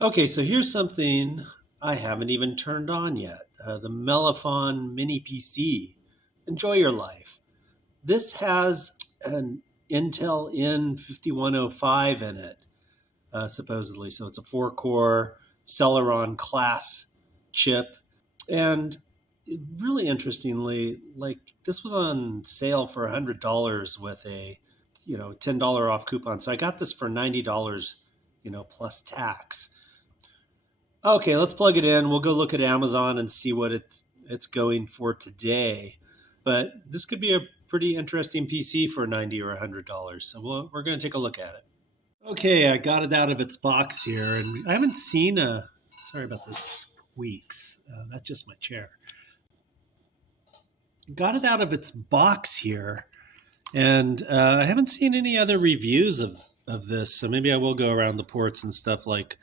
Okay, so here's something I haven't even turned on yet. The Melefon Mini PC. Enjoy your life. This has an Intel N5105 in it, supposedly. So it's a four-core Celeron class chip. And really interestingly, like this was on sale for $100 with a, $10 off coupon. So I got this for $90, plus tax. Okay, let's plug it in. We'll go look at Amazon and see what it's going for today. But this could be a pretty interesting PC for 90 or $100. So we're going to take a look at it. Okay, I got it out of its box here, and I haven't seen a. Sorry about the squeaks. That's just my chair. Got it out of its box here, and I haven't seen any other reviews of this. So maybe I will go around the ports and stuff like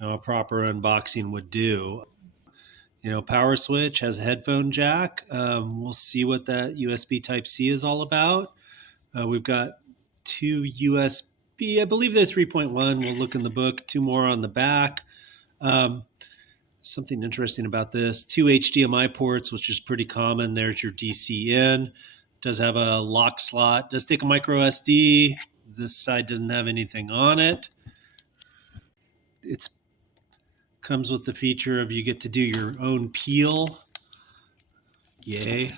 a proper unboxing would do. Power switch has a headphone jack. We'll see what that USB Type C is all about. We've got two USB, I believe they're 3.1. We'll look in the book. Two more on the back. Um, Something interesting about this: two HDMI ports, which is pretty common. There's your DC in. Does have a lock slot. Does take a micro SD. This side doesn't have anything on it. It's comes with the feature of you get to do your own peel. Yay.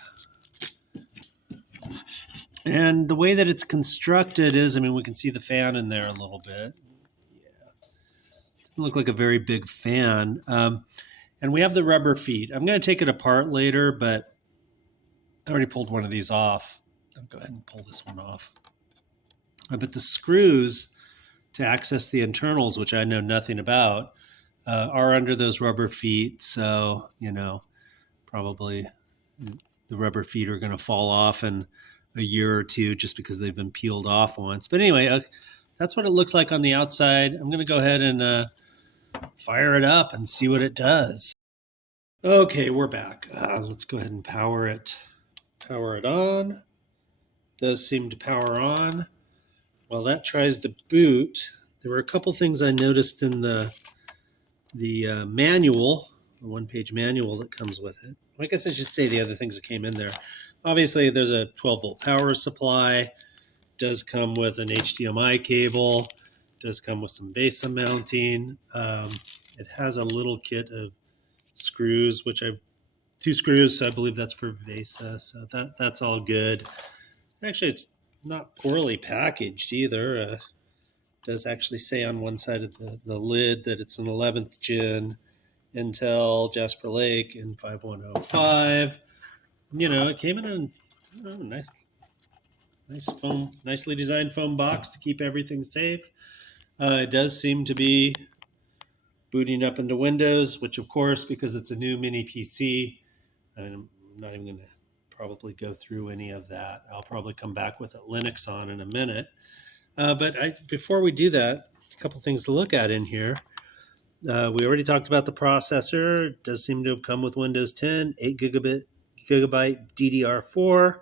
And the way that it's constructed is, we can see the fan in there a little bit. Yeah. Doesn't look like a very big fan. And we have the rubber feet. I'm going to take it apart later, but I already pulled one of these off. I'll go ahead and pull this one off. But the screws to access the internals, which I know nothing about, are under those rubber feet. So, probably the rubber feet are going to fall off in a year or two just because they've been peeled off once. But anyway, that's what it looks like on the outside. I'm going to go ahead and fire it up and see what it does. Okay, we're back. Let's go ahead and power it. Power it on. It does seem to power on. While that tries to boot, there were a couple things I noticed in the manual, the one-page manual that comes with it. I guess I should say the other things that came in there. Obviously, there's a 12-volt power supply. Does come with an HDMI cable. Does come with some base mounting. It has a little kit of screws, two screws, so I believe that's for VESA. So that's all good. Actually, it's not poorly packaged either. It does actually say on one side of the lid that it's an 11th gen Intel Jasper Lake N5105. It came in a nice foam, nicely designed foam box to keep everything safe. It does seem to be booting up into Windows, which of course, because it's a new mini PC, I'm not even going to probably go through any of that. I'll probably come back with it Linux on in a minute. But before we do that, a couple things to look at in here. We already talked about the processor. It does seem to have come with Windows 10, 8 gigabyte DDR4,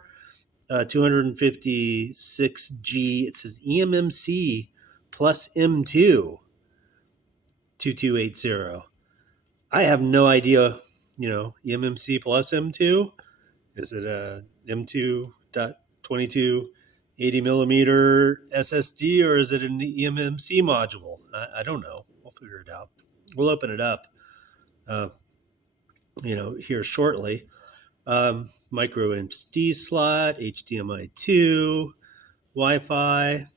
256G. It says eMMC plus M2 2280. I have no idea, eMMC plus M2. Is it a M2.22 80 millimeter SSD, or is it an eMMC module? I don't know. We'll figure it out. We'll open it up, here shortly. Micro SD slot, HDMI 2, Wi-Fi.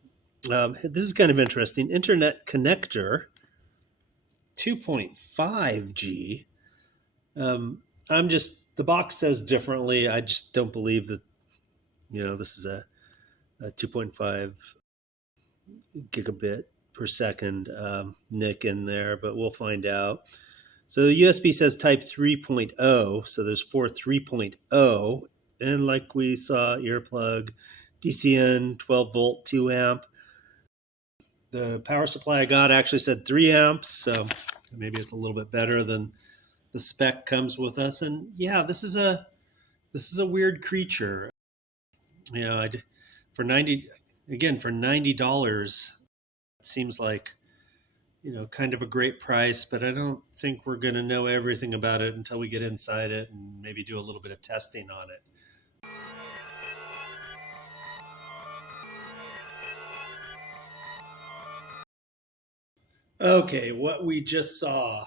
This is kind of interesting. Internet connector, 2.5G. The box says differently. I just don't believe that, this is a 2.5 gigabit per second NIC in there, but we'll find out. So USB says type 3.0, so there's four 3.0, and like we saw, earplug, DCN, 12 volt, 2 amp. The power supply I got actually said 3 amps, so maybe it's a little bit better than the spec comes with us. And yeah, this is a weird creature. For $90, it seems like kind of a great price, but I don't think we're going to know everything about it until we get inside it and maybe do a little bit of testing on it. Okay, what we just saw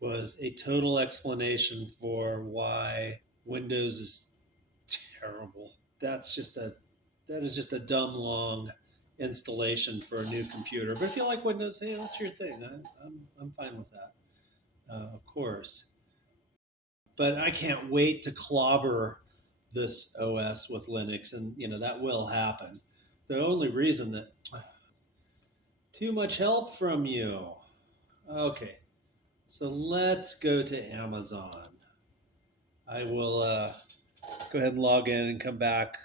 was a total explanation for why Windows is terrible. That is just a dumb long installation for a new computer. But if you like Windows, hey, that's your thing. I'm fine with that, of course. But I can't wait to clobber this OS with Linux, and that will happen. The only reason that too much help from you. Okay, so let's go to Amazon. I will go ahead and log in and come back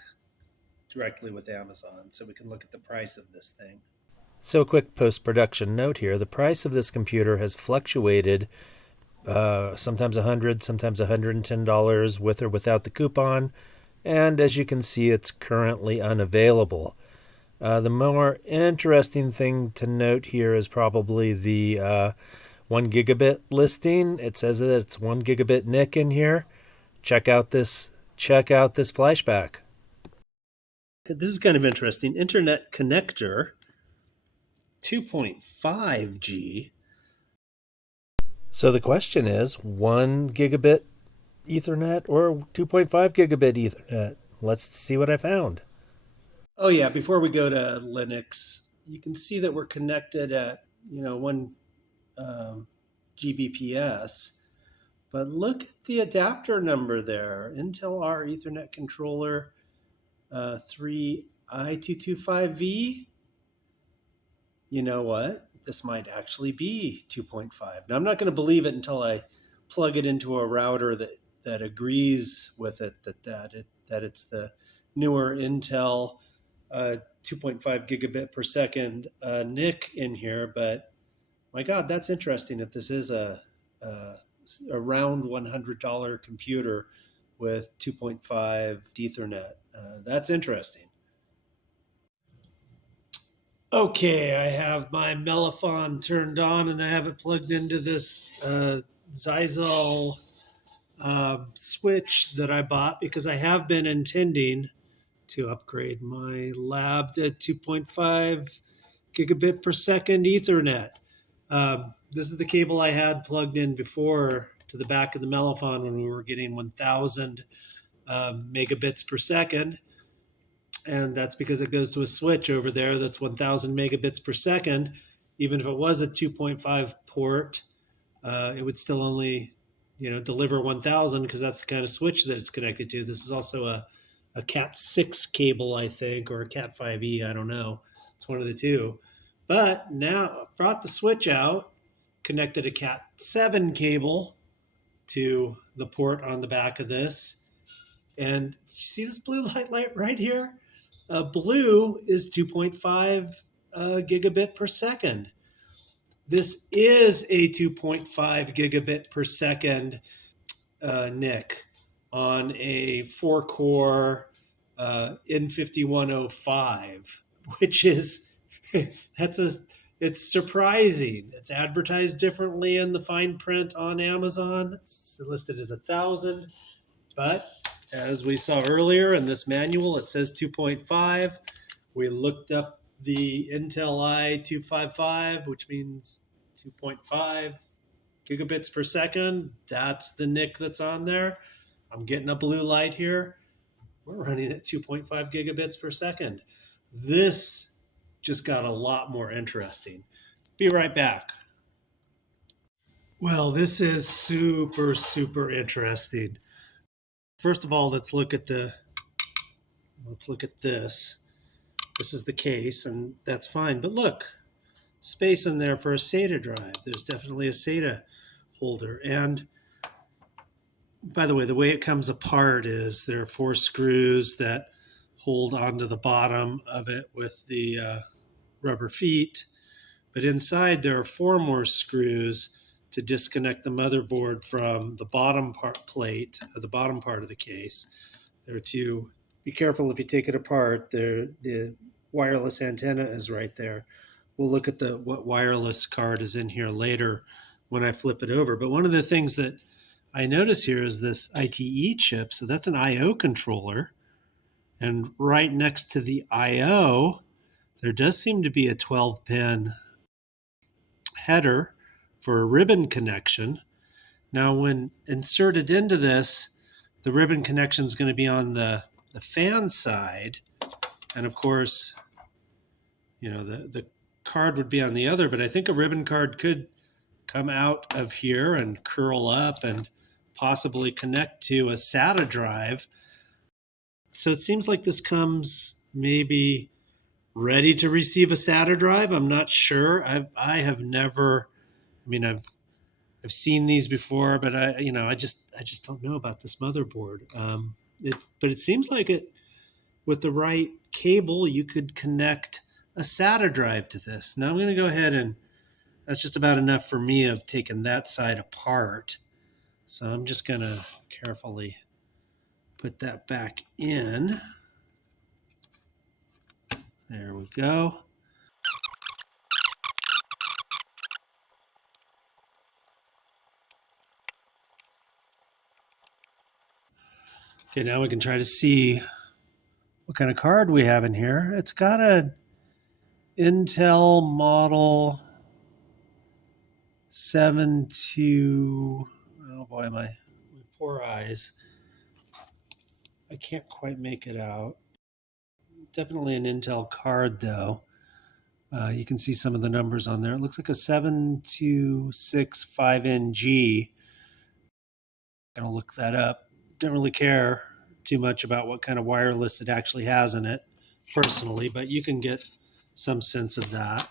directly with Amazon so we can look at the price of this thing. So, a quick post-production note here. The price of this computer has fluctuated, sometimes $100, sometimes $110 with or without the coupon. And as you can see, it's currently unavailable. The more interesting thing to note here is probably the 1 gigabit listing. It says that it's 1 gigabit NIC in here. Check out this flashback. This is kind of interesting. Internet connector 2.5G. So the question is 1 gigabit Ethernet or 2.5 gigabit Ethernet? Let's see what I found. Oh yeah, before we go to Linux, you can see that we're connected at 1 gbps. But look at the adapter number there. Intel R Ethernet controller 3 I225-V. You know what? This might actually be 2.5. Now, I'm not going to believe it until I plug it into a router that agrees with it, that it's the newer Intel 2.5 gigabit per second NIC in here. But my God, that's interesting if this is a around $100 computer with 2.5 Ethernet. That's interesting. Okay, I have my Melefon turned on and I have it plugged into this Zyzel switch that I bought because I have been intending to upgrade my lab to 2.5 gigabit per second Ethernet. This is the cable I had plugged in before to the back of the Melefon when we were getting 1,000 megabits per second. And that's because it goes to a switch over there that's 1,000 megabits per second. Even if it was a 2.5 port, it would still only deliver 1,000 because that's the kind of switch that it's connected to. This is also a Cat 6 cable, I think, or a Cat 5e. I don't know. It's one of the two. But now I've brought the switch out, connected a Cat 7 cable to the port on the back of this. And see this blue light right here? Blue is 2.5 gigabit per second. This is a 2.5 gigabit per second NIC on a 4-core N5105, which is it's surprising. It's advertised differently in the fine print on Amazon. It's listed as 1,000, but as we saw earlier in this manual, it says 2.5. We looked up the Intel I225, which means 2.5 gigabits per second. That's the NIC that's on there. I'm getting a blue light here. We're running at 2.5 gigabits per second. This just got a lot more interesting. Be right back. Well, this is super, super interesting. First of all, let's look at this. This is the case, and that's fine. But look, space in there for a SATA drive. There's definitely a SATA holder. And by the way it comes apart is there are 4 screws that hold onto the bottom of it with the rubber feet. But inside there are 4 more screws to disconnect the motherboard from the bottom plate of the bottom part of the case. There are 2. Be careful if you take it apart. The wireless antenna is right there. we'll look at what wireless card is in here later when I flip it over. But one of the things that I notice here is this ITE chip. So that's an I/O controller. And right next to the I/O, there does seem to be a 12-pin header for a ribbon connection. Now, when inserted into this, the ribbon connection is going to be on the fan side. And of course, the card would be on the other, but I think a ribbon card could come out of here and curl up and possibly connect to a SATA drive. So it seems like this comes maybe ready to receive a SATA drive. I'm not sure. I have never. I mean, I've seen these before, but I just don't know about this motherboard. But it seems like it with the right cable, you could connect a SATA drive to this. Now I'm going to go ahead and that's just about enough for me of taking that side apart. So I'm just going to carefully put that back in. There we go. Okay, now we can try to see what kind of card we have in here. It's got a Intel model 72. Oh boy, my poor eyes. I can't quite make it out. Definitely an Intel card though. You can see some of the numbers on there. It looks like a 7265NG. I'm gonna look that up. Don't really care too much about what kind of wireless it actually has in it personally, but you can get some sense of that.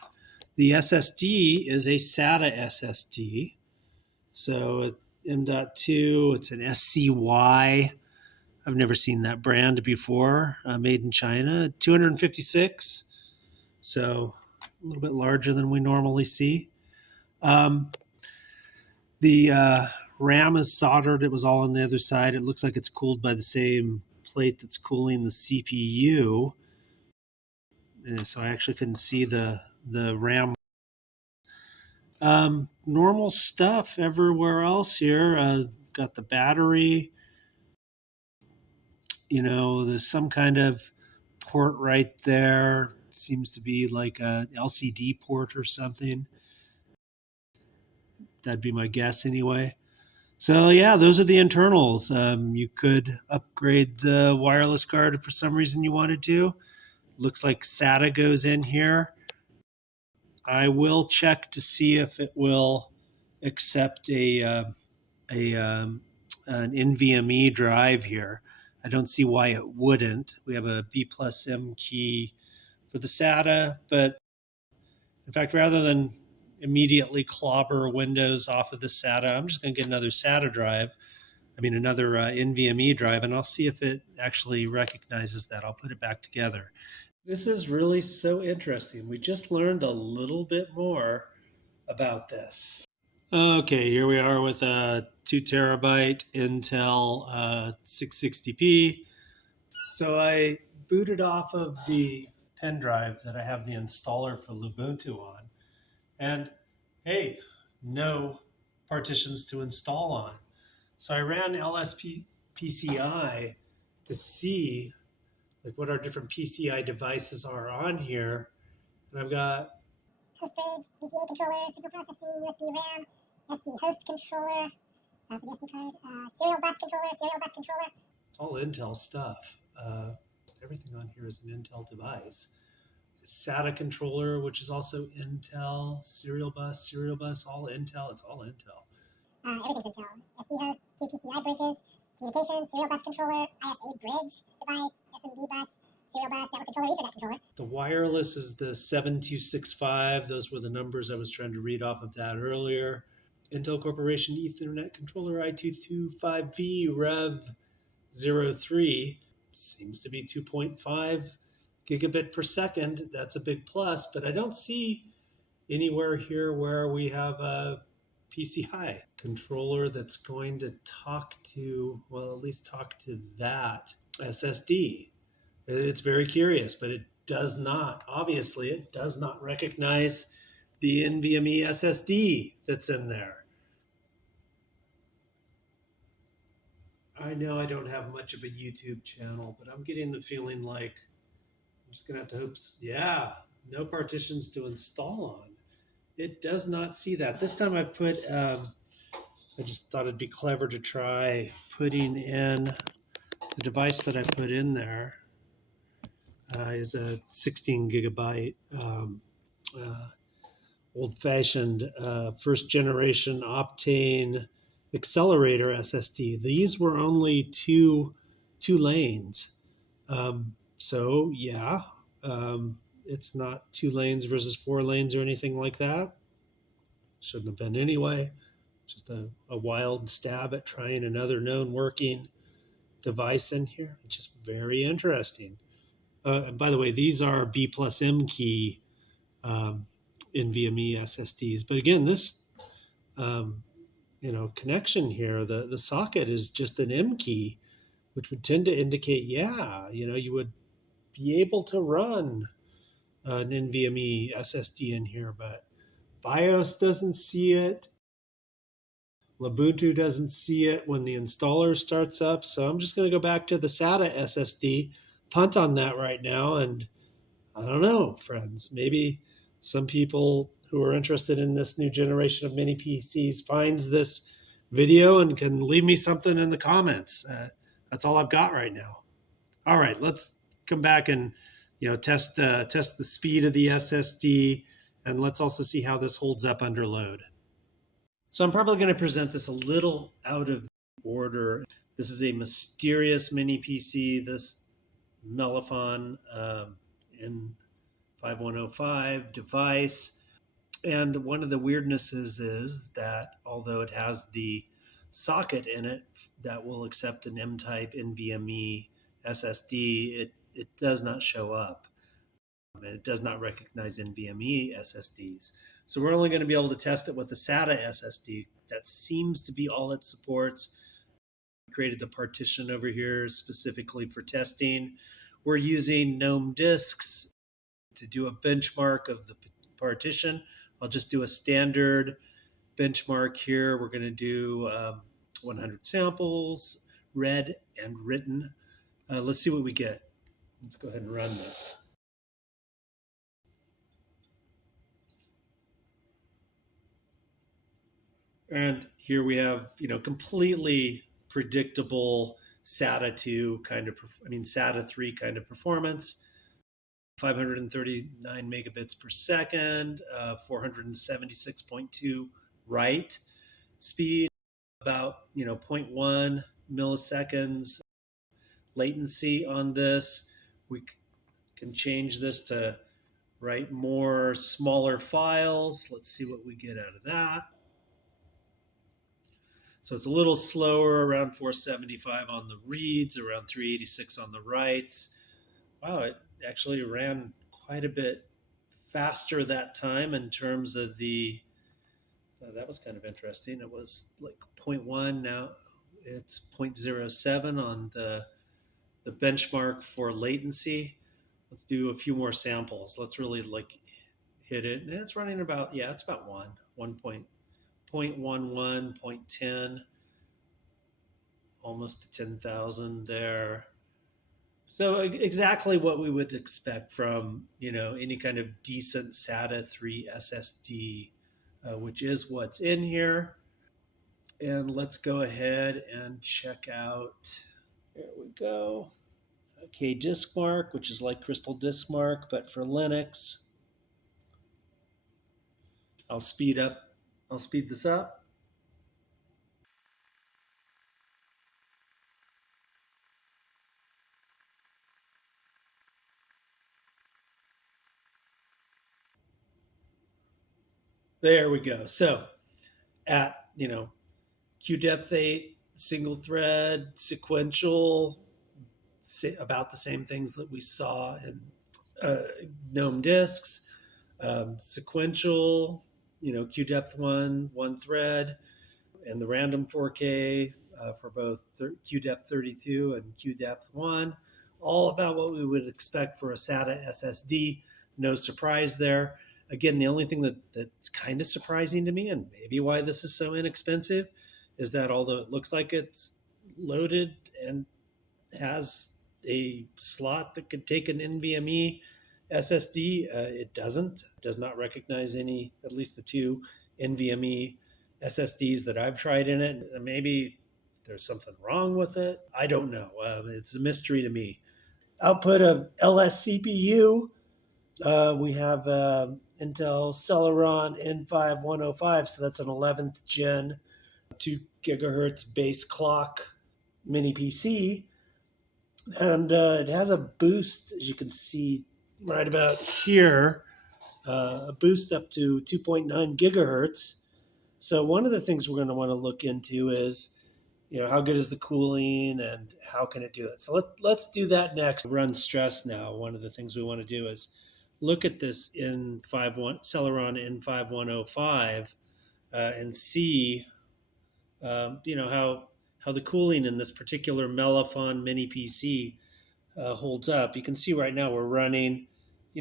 The SSD is a SATA SSD. So M.2, it's an SCY. I've never seen that brand before, made in China. 256, so a little bit larger than we normally see. The RAM is soldered. It was all on the other side. It looks like it's cooled by the same plate that's cooling the CPU. And so I actually couldn't see the RAM. Normal stuff everywhere else here. Got the battery. There's some kind of port right there. Seems to be like a LCD port or something. That'd be my guess anyway. So yeah, those are the internals. You could upgrade the wireless card if for some reason you wanted to. Looks like SATA goes in here. I will check to see if it will accept an NVMe drive here. I don't see why it wouldn't. We have a B+M key for the SATA, but in fact, rather than immediately clobber Windows off of the SATA, I'm just going to get another SATA drive. Another NVMe drive, and I'll see if it actually recognizes that. I'll put it back together. This is really so interesting. We just learned a little bit more about this. Okay, here we are with a 2 terabyte Intel 660p. So I booted off of the pen drive that I have the installer for Ubuntu on. And hey, no partitions to install on. So I ran LSPCI to see what our different PCI devices are on here. And I've got host bridge, VGA controller, signal processing, USB RAM, SD host controller for the SD card, serial bus controller. It's all Intel stuff. Everything on here is an Intel device. SATA controller, which is also Intel, serial bus, all Intel. It's all Intel. Everything's Intel. SD host, 2 PCI bridges, communication, serial bus controller, ISA bridge device, SMB bus, serial bus, network controller, Ethernet controller. The wireless is the 7265. Those were the numbers I was trying to read off of that earlier. Intel Corporation Ethernet controller I225-V Rev 03. Seems to be 2.5 gigabit per second. That's a big plus, but I don't see anywhere here where we have a PCI controller that's going to talk to, well, at least talk to that SSD. It's very curious, but it does not, obviously, it does not recognize the NVMe SSD that's in there. I know I don't have much of a YouTube channel, but I'm getting the feeling like I'm just gonna have to hope. Yeah, no partitions to install on. It does not see that. This time I put, I just thought it'd be clever to try putting in the device that I put in there is a 16 gigabyte uh, old fashioned first generation Optane accelerator SSD. These were only two lanes. So yeah, it's not 2 lanes versus 4 lanes or anything like that. Shouldn't have been anyway. Just a wild stab at trying another known working device in here. Just very interesting. And by the way, these are B plus M key um, NVMe SSDs. But again, this um, connection here, the socket is just an M key, which would tend to indicate, yeah, you would be able to run an NVMe SSD in here, but BIOS doesn't see it. Ubuntu doesn't see it when the installer starts up. So I'm just going to go back to the SATA SSD, punt on that right now. And I don't know, friends, maybe some people who are interested in this new generation of mini PCs finds this video and can leave me something in the comments. That's all I've got right now. All right, let's come back and test the speed of the SSD, and let's also see how this holds up under load. So I'm probably going to present this a little out of order. This is a mysterious mini PC, this Melefon N5105 device. And one of the weirdnesses is that although it has the socket in it that will accept an M-type NVMe SSD, it does not show up. And it does not recognize NVMe SSDs. So we're only going to be able to test it with the SATA SSD. That seems to be all it supports. We created the partition over here specifically for testing. We're using GNOME disks to do a benchmark of the partition. I'll just do a standard benchmark here. We're going to do 100 samples, read and written. Let's see what we get. Let's go ahead and run this. And here we have, completely predictable SATA 2 kind of, SATA 3 kind of performance. 539 megabits per second, 476.2 write speed, about 0.1 milliseconds latency on this. We can change this to write more smaller files. Let's see what we get out of that. So it's a little slower, around 475 on the reads, around 386 on the writes. Wow, it actually ran quite a bit faster that time in terms of the, that was kind of interesting. It was like 0.1, now it's 0.07 on the benchmark for latency. Let's do a few more samples. Let's really hit it. And it's running about, it's about 1.11, 0.10, almost to 10,000 there. So exactly what we would expect from any kind of decent SATA 3 SSD, which is what's in here. And let's go ahead and check out. There we go. Okay, Diskmark, which is like Crystal Diskmark, but for Linux. I'll speed this up. There we go. So at, QDepth 8, single thread, sequential, about the same things that we saw in GNOME disks, sequential, QDepth 1 thread, and the random 4K for both QDepth 32 and QDepth 1. all about what we would expect for a SATA SSD. No surprise there. Again, the only thing that's kind of surprising to me, and maybe why this is so inexpensive, is that although it looks like it's loaded and has a slot that could take an NVMe SSD, it does not recognize any, at least the two NVMe SSDs that I've tried in it. Maybe there's something wrong with it. I don't know. It's a mystery to me. Output of LS CPU. We have Intel Celeron N5105, so that's an 11th gen 2 gigahertz base clock mini PC. And it has a boost, as you can see right about here, a boost up to 2.9 gigahertz. So one of the things we're going to want to look into is, how good is the cooling and how can it do it? So let's do that next. Run stress now. One of the things we want to do is look at this Celeron N5105 and see, how the cooling in this particular Melefon mini PC holds up. You can see right now we're running,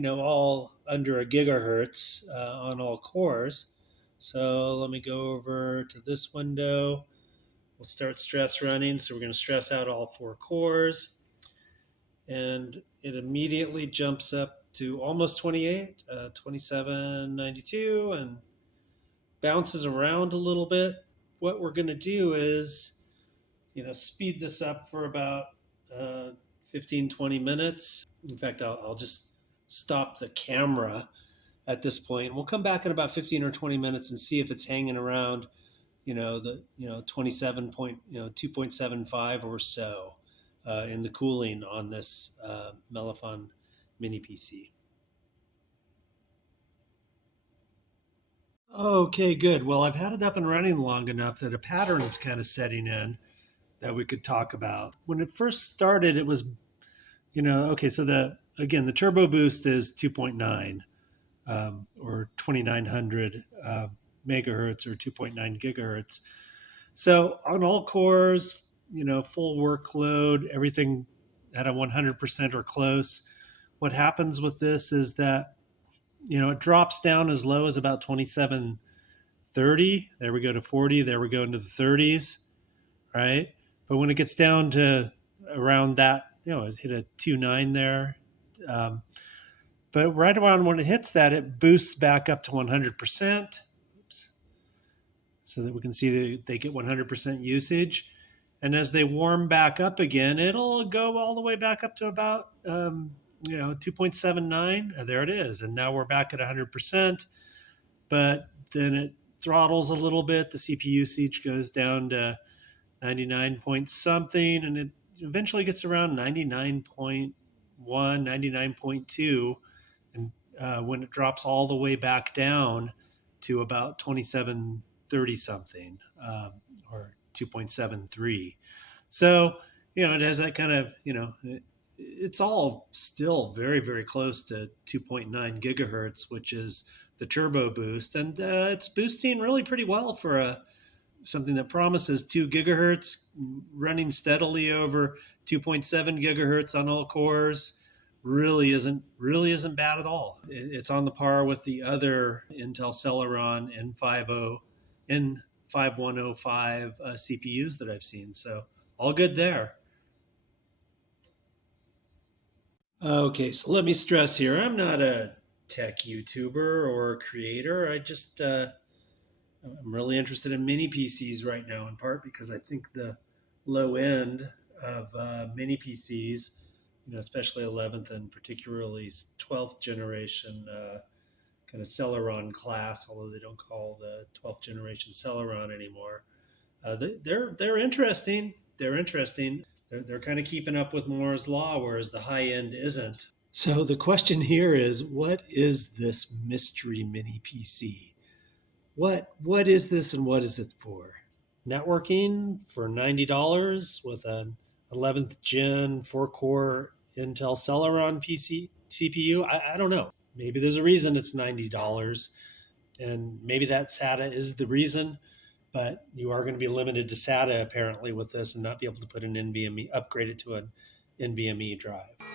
all under a gigahertz on all cores. So let me go over to this window. We'll start stress running. So we're going to stress out all 4 cores. And it immediately jumps up to almost 28, 2792, and bounces around a little bit. What we're going to do is, speed this up for about 15, 20 minutes. In fact, I'll just stop the camera at this point. We'll come back in about 15 or 20 minutes and see if it's hanging around, the 2.75 or so in the cooling on this Melefon mini PC. Okay, good. Well, I've had it up and running long enough that a pattern is kind of setting in that we could talk about. When it first started, it was, okay, so the turbo boost is 2.9 or 2900 megahertz or 2.9 gigahertz. So on all cores, full workload, everything at a 100% or close. What happens with this is that, it drops down as low as about 2730. There we go to 40. There we go into the 30s, right? But when it gets down to around that, it hit a 2.9 there. But right around when it hits that, it boosts back up to 100%. Oops. So that we can see that they get 100% usage. And as they warm back up again, it'll go all the way back up to about 2.79. There it is. And now we're back at 100%. But then it throttles a little bit. The CPU usage goes down to 99 point something, and it eventually gets around 99.1, 99.2. And when it drops all the way back down to about 2730 something, or 2.73. So, it has that kind of, it's all still very, very close to 2.9 gigahertz, which is the turbo boost. And it's boosting really pretty well for something that promises 2 gigahertz, running steadily over 2.7 gigahertz on all cores. Really isn't bad at all. It's on the par with the other Intel Celeron N5105 CPUs that I've seen. So all good there. Okay, so let me stress here. I'm not a tech YouTuber or creator. I'm really interested in mini PCs right now, in part because I think the low end of mini PCs, especially 11th and particularly 12th generation kind of Celeron class, although they don't call the 12th generation Celeron anymore. They're interesting. They're interesting. They're kind of keeping up with Moore's law, whereas the high end isn't. So the question here is, what is this mystery mini PC? What is this and what is it for? Networking for $90 with an 11th gen 4-core Intel Celeron PC CPU? I don't know. Maybe there's a reason it's $90, and maybe that SATA is the reason. But you are going to be limited to SATA apparently with this, and not be able to put an NVMe, upgrade it to an NVMe drive.